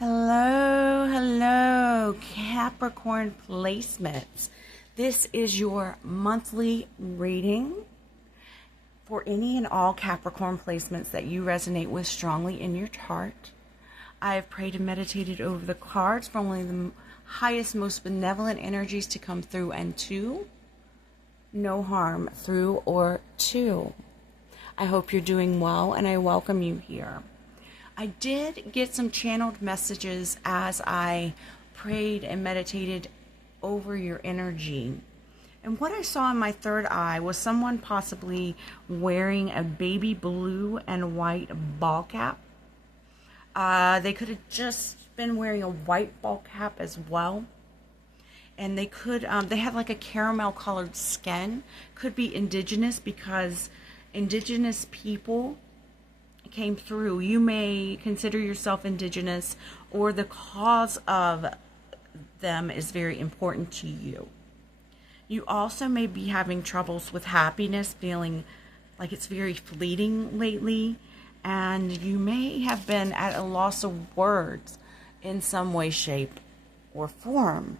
Hello, hello, Capricorn placements. This is your monthly reading for any and all Capricorn placements that you resonate with strongly in your chart. I have prayed and meditated over the cards for only the highest, most benevolent energies to come through and to no harm through or to. I hope you're doing well and I welcome you here. I did get some channeled messages as I prayed and meditated over your energy. And what I saw in my third eye was someone possibly wearing a baby blue and white ball cap. They could have just been wearing a white ball cap as well. And they could, they had like a caramel colored skin. Could be indigenous because indigenous people came through. You may consider yourself indigenous, or the cause of them is very important to you. You also may be having troubles with happiness, feeling like it's very fleeting lately, and you may have been at a loss of words in some way, shape, or form.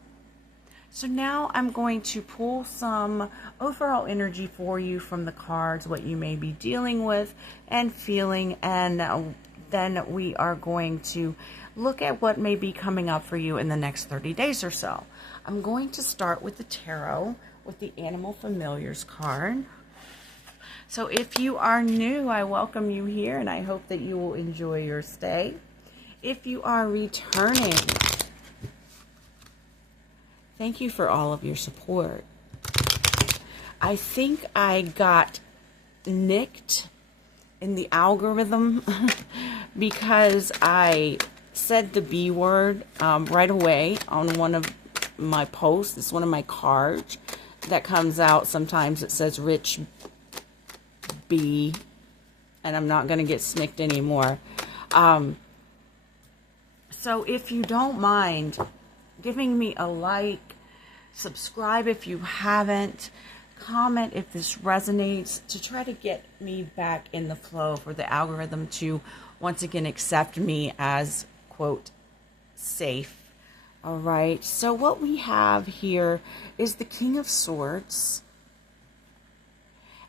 So now I'm going to pull some overall energy for you from the cards, what you may be dealing with and feeling, and then we are going to look at what may be coming up for you in the next 30 days or so. I'm going to start with the tarot with the Animal Familiars card. So if you are new, I welcome you here and I hope that you will enjoy your stay. If you are returning, thank you for all of your support. I think I got nicked in the algorithm because I said the B word right away on one of my posts. It's one of my cards that comes out. Sometimes it says Rich B, and I'm not going to get snicked anymore. So if you don't mind giving me a like, subscribe if you haven't, comment if this resonates, to try to get me back in the flow for the algorithm to once again accept me as, quote, safe. All right, so what we have here is the King of Swords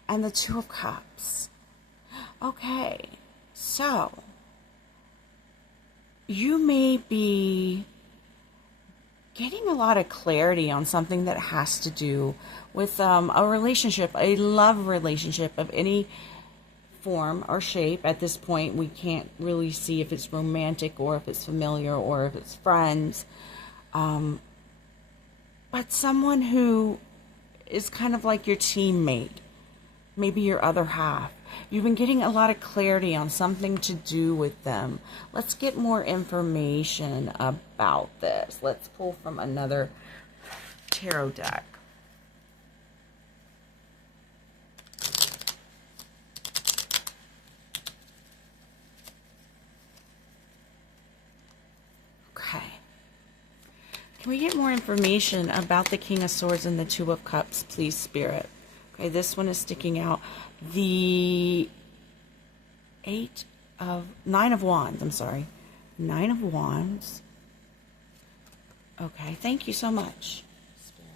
and the Two of Cups. Okay, so you may be getting a lot of clarity on something that has to do with a relationship, a love relationship of any form or shape. At this point, we can't really see if it's romantic or if it's familiar or if it's friends. But someone who is kind of like your teammate, maybe your other half. You've been getting a lot of clarity on something to do with them. Let's get more information about this. Let's pull from another tarot deck. Okay. Can we get more information about the King of Swords and the Two of Cups, please, Spirit? Okay, this one is sticking out. The Nine of Wands, I'm sorry. Nine of Wands. Okay, thank you so much, Spirit.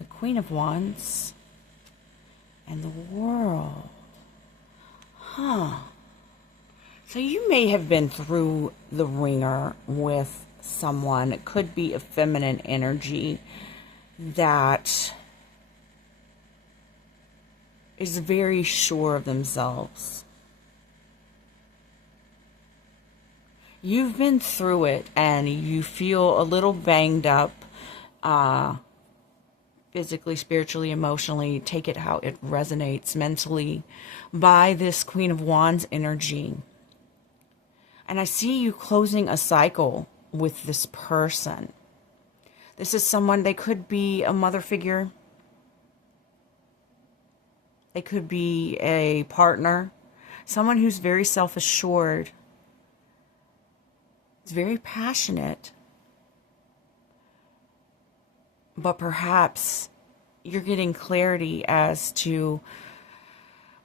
The Queen of Wands and the World. Huh. So you may have been through the ringer with someone. It could be a feminine energy that is very sure of themselves. You've been through it and you feel a little banged up, physically, spiritually, emotionally, take it how it resonates mentally, by this Queen of Wands energy. And I see you closing a cycle with this person. This is someone, they could be a mother figure. They could be a partner. Someone who's very self-assured. Is very passionate. But perhaps you're getting clarity as to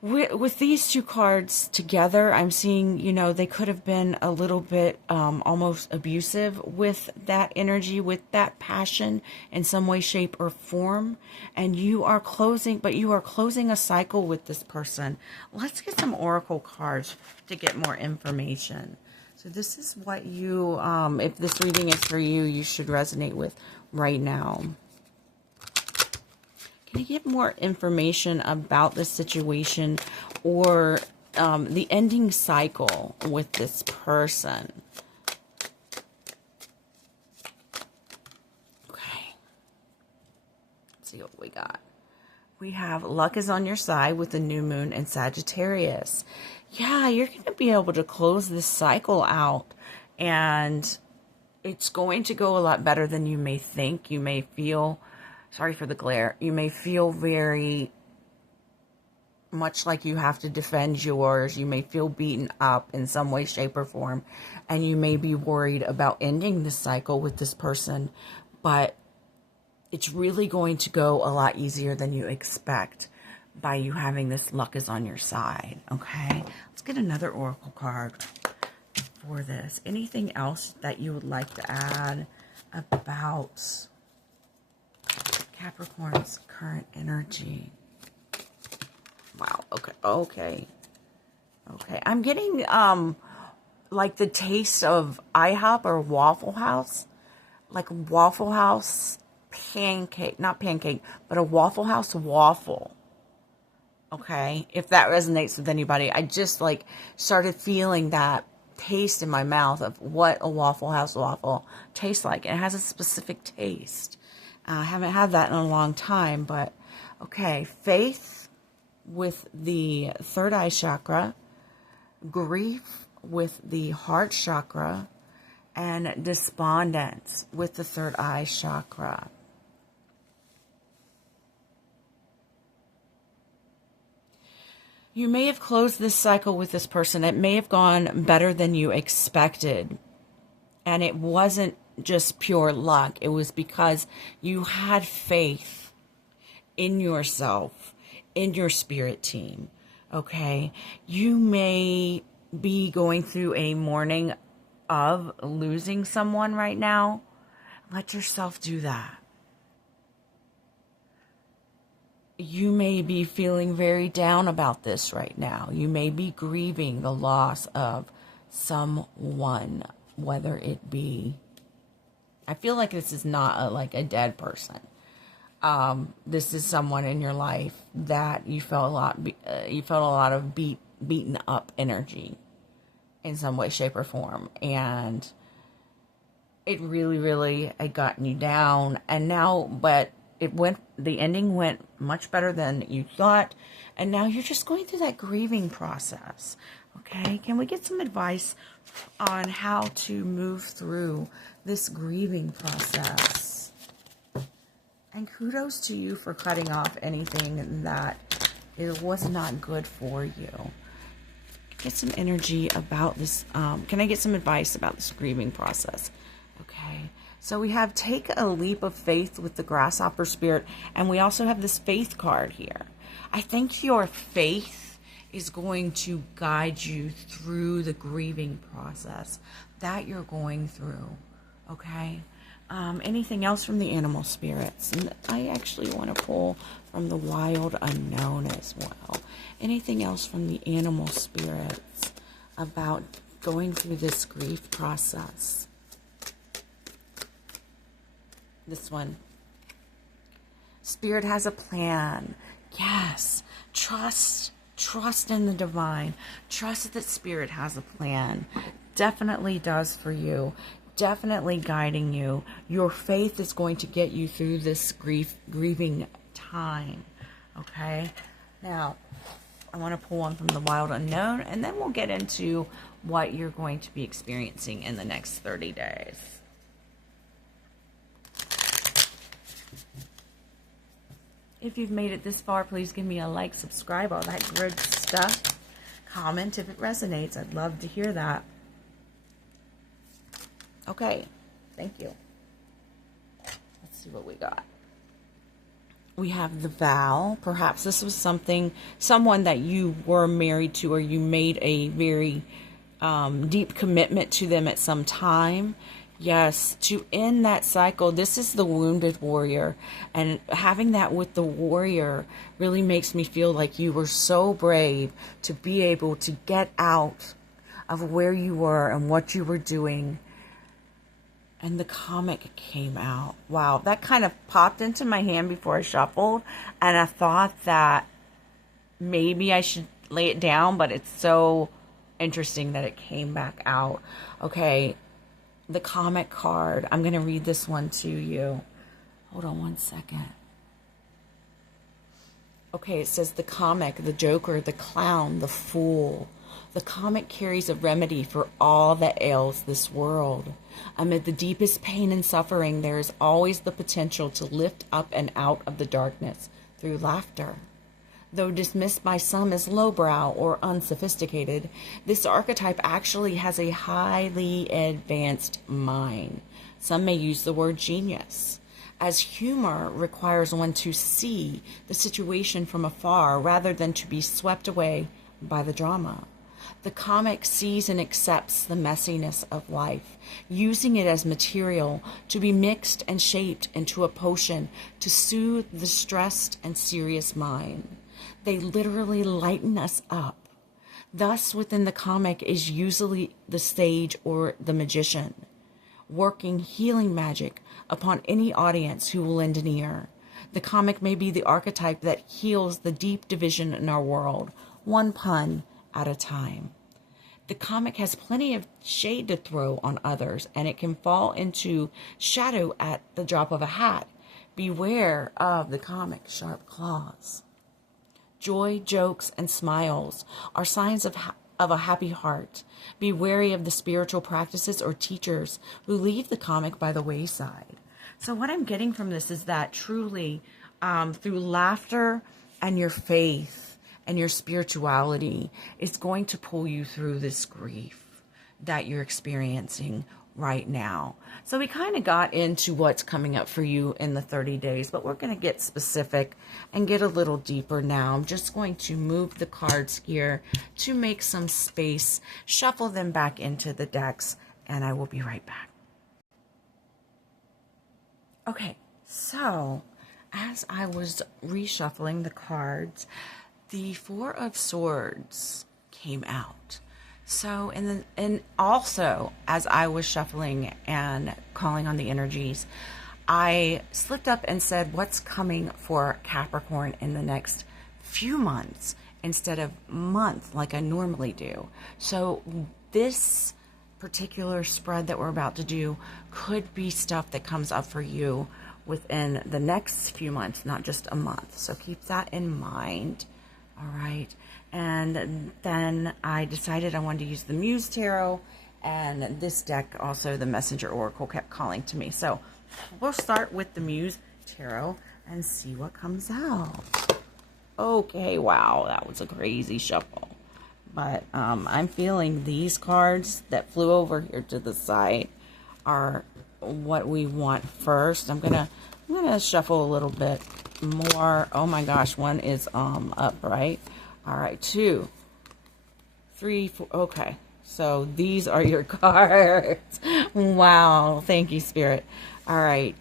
With these two cards together, I'm seeing, you know, they could have been a little bit almost abusive with that energy, with that passion in some way, shape, or form. And you are closing a cycle with this person. Let's get some oracle cards to get more information. So this is what you, if this reading is for you, you should resonate with right now. Can I get more information about the situation or the ending cycle with this person? Okay. Let's see what we got. We have luck is on your side with the new moon and Sagittarius. Yeah, you're going to be able to close this cycle out, and it's going to go a lot better than you may think. You may feel... Sorry for the glare. You may feel very much like you have to defend yours. You may feel beaten up in some way, shape, or form. And you may be worried about ending this cycle with this person. But it's really going to go a lot easier than you expect by you having this luck is on your side. Okay? Let's get another oracle card for this. Anything else that you would like to add about Capricorn's current energy? Wow. Okay. I'm getting like the taste of IHOP or Waffle House, like Waffle House pancake, not pancake, but a Waffle House waffle. Okay, if that resonates with anybody, I just like started feeling that taste in my mouth of what a Waffle House waffle tastes like. It has a specific taste. I haven't had that in a long time, but okay. Faith with the third eye chakra, grief with the heart chakra, and despondence with the third eye chakra. You may have closed this cycle with this person. It may have gone better than you expected. And it wasn't just pure luck. It was because you had faith in yourself, in your spirit team. Okay? You may be going through a mourning of losing someone right now. Let yourself do that. You may be feeling very down about this right now. You may be grieving the loss of someone, whether it be, I feel like this is not like a dead person. This is someone in your life that you felt a lot of beaten up energy in some way, shape, or form, and it really had gotten you down. And now, but the ending went much better than you thought, and now you're just going through that grieving process. Okay, can we get some advice on how to move through this grieving process? And kudos to you for cutting off anything that it was not good for you. Get some energy about this. Can I get some advice about this grieving process? Okay. So we have take a leap of faith with the grasshopper spirit. And we also have this faith card here. I think your faith is going to guide you through the grieving process that you're going through. Okay. Anything else from the animal spirits? And I actually want to pull from the wild unknown as well. Anything else from the animal spirits about going through this grief process? This one. Spirit has a plan. Yes. Trust in the divine. Trust that Spirit has a plan. Definitely does for you. Definitely guiding you. Your faith is going to get you through this grieving time. Okay? Now, I want to pull one from the wild unknown, and then we'll get into what you're going to be experiencing in the next 30 days. If you've made it this far, please give me a like, subscribe, all that good stuff. Comment if it resonates. I'd love to hear that. Okay, thank you. Let's see what we got. We have the vow. Perhaps this was someone that you were married to, or you made a very deep commitment to them at some time. Yes, to end that cycle. This is the wounded warrior. And having that with the warrior really makes me feel like you were so brave to be able to get out of where you were and what you were doing. And the comic came out. Wow, that kind of popped into my hand before I shuffled. And I thought that maybe I should lay it down, but it's so interesting that it came back out. Okay, the comic card. I'm going to read this one to you. Hold on one second. Okay, it says the comic, the joker, the clown, the fool. The comic carries a remedy for all that ails this world. Amid the deepest pain and suffering, there is always the potential to lift up and out of the darkness through laughter. Though dismissed by some as lowbrow or unsophisticated, this archetype actually has a highly advanced mind. Some may use the word genius, as humor requires one to see the situation from afar rather than to be swept away by the drama. The comic sees and accepts the messiness of life, using it as material to be mixed and shaped into a potion to soothe the stressed and serious mind. They literally lighten us up. Thus, within the comic is usually the sage or the magician, working healing magic upon any audience who will lend an ear. The comic may be the archetype that heals the deep division in our world, one pun at a time. The comic has plenty of shade to throw on others, and it can fall into shadow at the drop of a hat. Beware of the comic sharp claws. Joy, jokes, and smiles are signs of a happy heart. Be wary of the spiritual practices or teachers who leave the comic by the wayside. So what I'm getting from this is that truly through laughter and your faith and your spirituality is going to pull you through this grief that you're experiencing right now. So we kind of got into what's coming up for you in the 30 days, but we're going to get specific and get a little deeper now. I'm just going to move the cards here to make some space, shuffle them back into the decks, and I will be right back. Okay, so as I was reshuffling the cards, the Four of Swords came out. So, and also, as I was shuffling and calling on the energies, I slipped up and said, what's coming for Capricorn in the next few months instead of month like I normally do. So this particular spread that we're about to do could be stuff that comes up for you within the next few months, not just a month. So keep that in mind. All right. And then I decided I wanted to use the Muse Tarot, and this deck, also the Messenger Oracle, kept calling to me. So we'll start with the Muse Tarot and see what comes out. Okay, wow, that was a crazy shuffle. But I'm feeling these cards that flew over here to the side are what we want first. I'm gonna shuffle a little bit more. Oh my gosh, one is up, right? All right, 2, 3, 4. Okay, so these are your cards. Wow, thank you, Spirit. All right,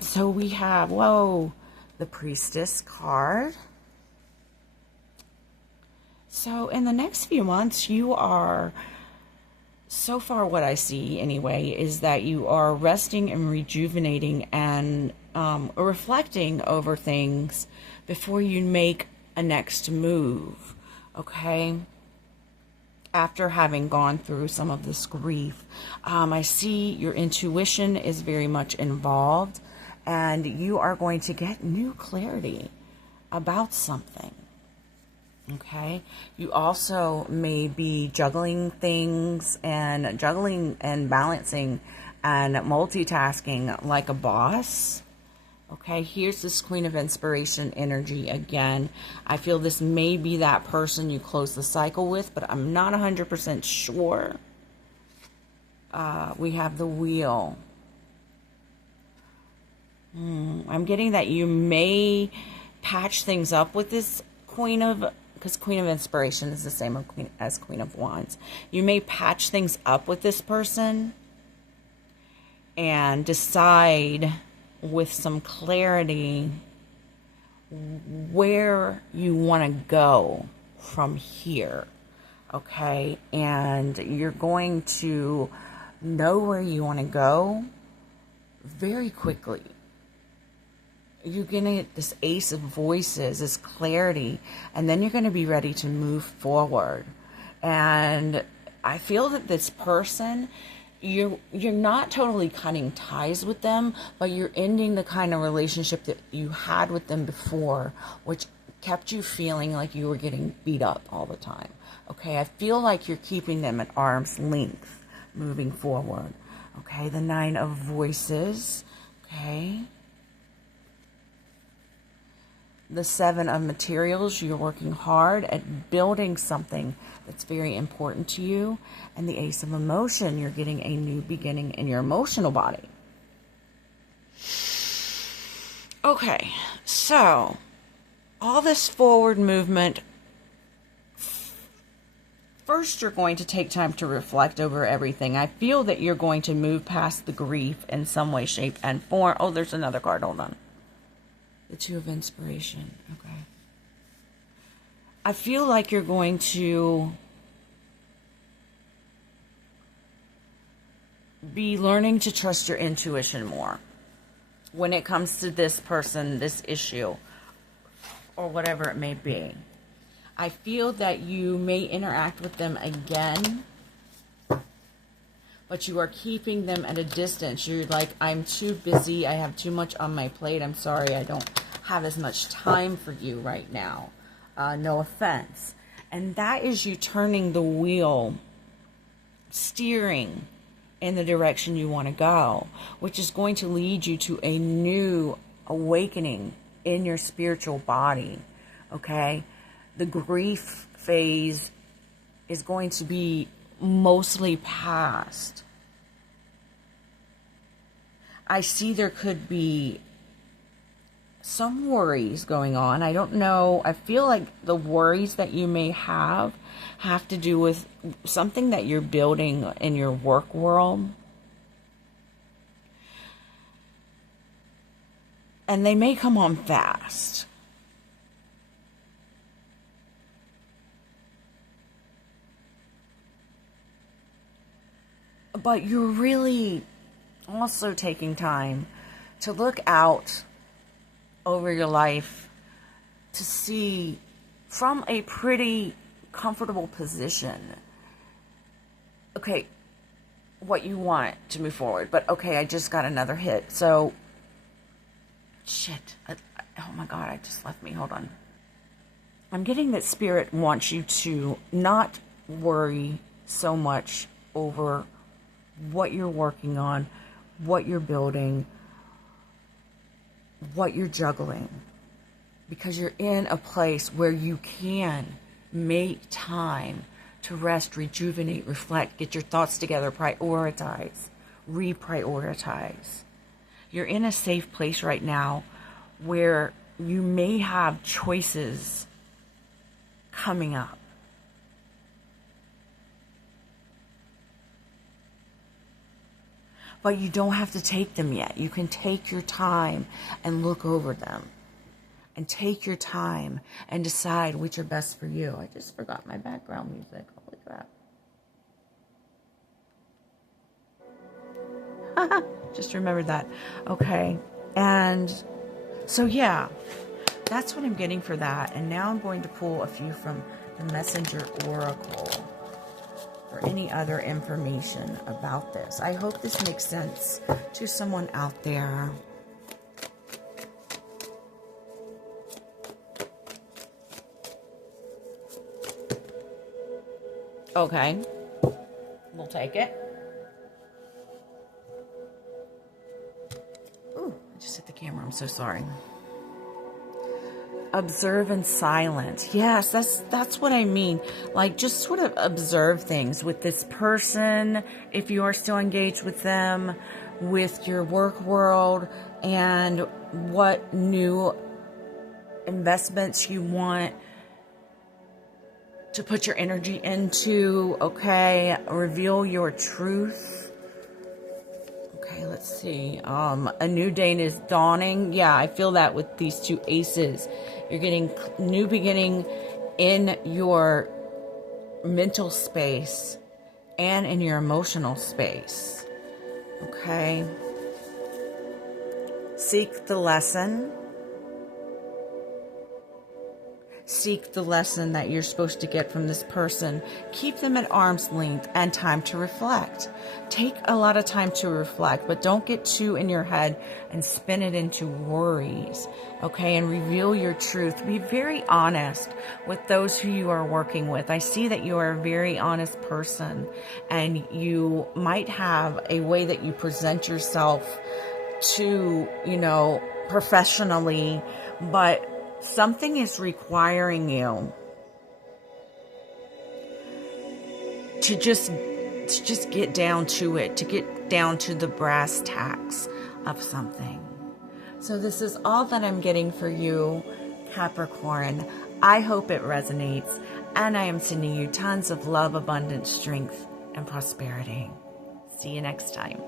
so we have, whoa, the Priestess card. So in the next few months, you are, so far what I see anyway, is that you are resting and rejuvenating and reflecting over things before you make a next move, okay? After having gone through some of this grief, I see your intuition is very much involved, and you are going to get new clarity about something, okay? You also may be juggling things and balancing and multitasking like a boss. Okay, here's this Queen of Inspiration energy again. I feel this may be that person you close the cycle with, but I'm not 100% sure. We have the Wheel. I'm getting that you may patch things up with this because Queen of Inspiration is the same as Queen of Wands. You may patch things up with this person and decide with some clarity where you want to go from here. Okay? And you're going to know where you want to go very quickly. You're going to get this ace of voices, this clarity, and then you're going to be ready to move forward. And I feel that this person, you're not totally cutting ties with them, but you're ending the kind of relationship that you had with them before, which kept you feeling like you were getting beat up all the time. Okay, I feel like you're keeping them at arm's length moving forward. Okay, the Nine of Voices. Okay. The Seven of Materials, you're working hard at building something that's very important to you. And the Ace of Emotion, you're getting a new beginning in your emotional body. Okay, so all this forward movement, first you're going to take time to reflect over everything. I feel that you're going to move past the grief in some way, shape, and form. Oh, there's another card, hold on. The Two of Inspiration. Okay. I feel like you're going to be learning to trust your intuition more when it comes to this person, this issue, or whatever it may be. I feel that you may interact with them again, but you are keeping them at a distance. You're like, I'm too busy. I have too much on my plate. I'm sorry, I don't have as much time for you right now. No offense. And that is you turning the wheel, steering in the direction you want to go, which is going to lead you to a new awakening in your spiritual body. Okay? The grief phase is going to be mostly past. I see there could be some worries going on. I don't know. I feel like the worries that you may have to do with something that you're building in your work world. And they may come on fast. But you're really also taking time to look out over your life to see from a pretty comfortable position, okay, what you want to move forward. But okay, I just got another hit. So, shit. Oh my God, it just left me. Hold on. I'm getting that Spirit wants you to not worry so much over what you're working on, what you're building, what you're juggling, because you're in a place where you can make time to rest, rejuvenate, reflect, get your thoughts together, prioritize, reprioritize. You're in a safe place right now where you may have choices coming up. But you don't have to take them yet. You can take your time and look over them. And take your time and decide which are best for you. I just forgot my background music. Holy crap. Just remembered that. Okay. And so, yeah, that's what I'm getting for that. And now I'm going to pull a few from the Messenger Oracle for any other information about this. I hope this makes sense to someone out there. Okay, we'll take it. Ooh, I just hit the camera. I'm so sorry. observe in silence. Yes, that's what I mean. Like, just sort of observe things with this person, if you are still engaged with them, with your work world, and what new investments you want to put your energy into. Okay, reveal your truth. Okay, let's see. A new day is dawning. Yeah, I feel that with these two aces. You're getting new beginning in your mental space and in your emotional space. Okay. Seek the lesson. Seek the lesson that you're supposed to get from this person. Keep them at arm's length and time to reflect. Take a lot of time to reflect, but don't get too in your head and spin it into worries, okay? And reveal your truth. Be very honest with those who you are working with. I see that you are a very honest person, and you might have a way that you present yourself to, professionally, but something is requiring you to just get down to it, to get down to the brass tacks of something. So this is all that I'm getting for you, Capricorn. I hope it resonates, and I am sending you tons of love, abundance, strength, and prosperity. See you next time.